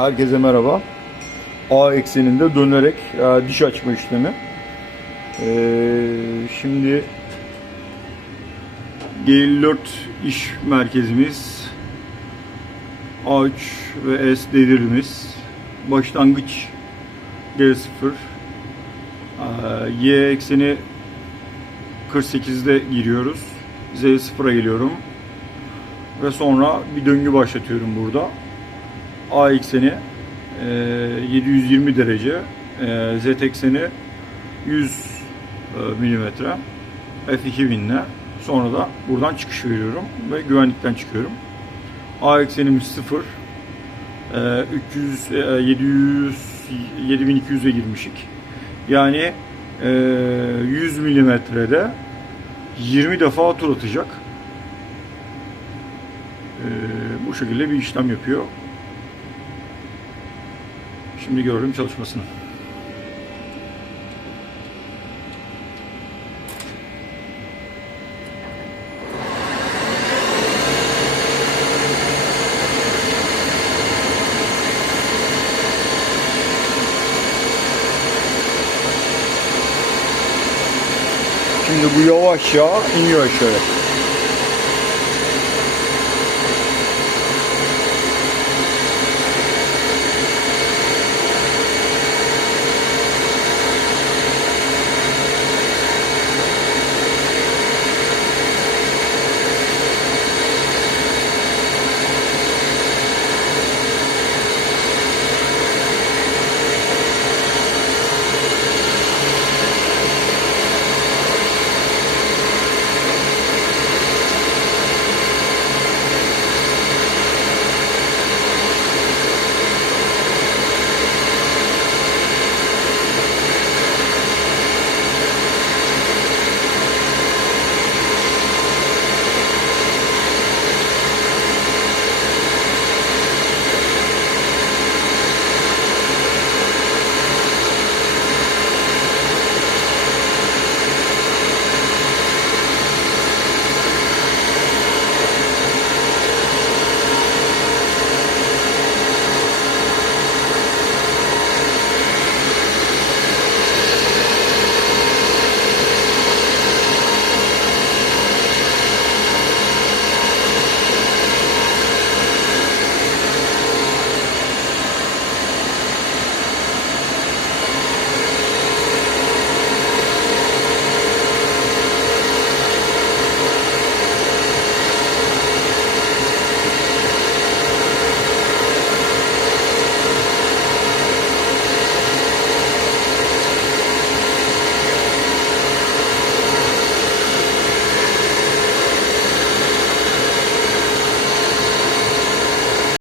Herkese merhaba. A ekseninde dönerek diş açma işlemi. Şimdi G54 iş merkezimiz, A3 ve S devirimiz, başlangıç G0, Y ekseni 48'de giriyoruz, Z0'a geliyorum ve sonra bir döngü başlatıyorum burada. A ekseni 720 derece, Z ekseni 100 milimetre, F2000'le. Sonra da buradan çıkış veriyorum ve güvenlikten çıkıyorum. A eksenimiz 0, 7200'e girmişik. Yani 100 milimetrede 20 defa tur atacak. Bu şekilde bir işlem yapıyor. Şimdi görelim çalışmasını. Şimdi bu yavaşça iniyor aşağıya.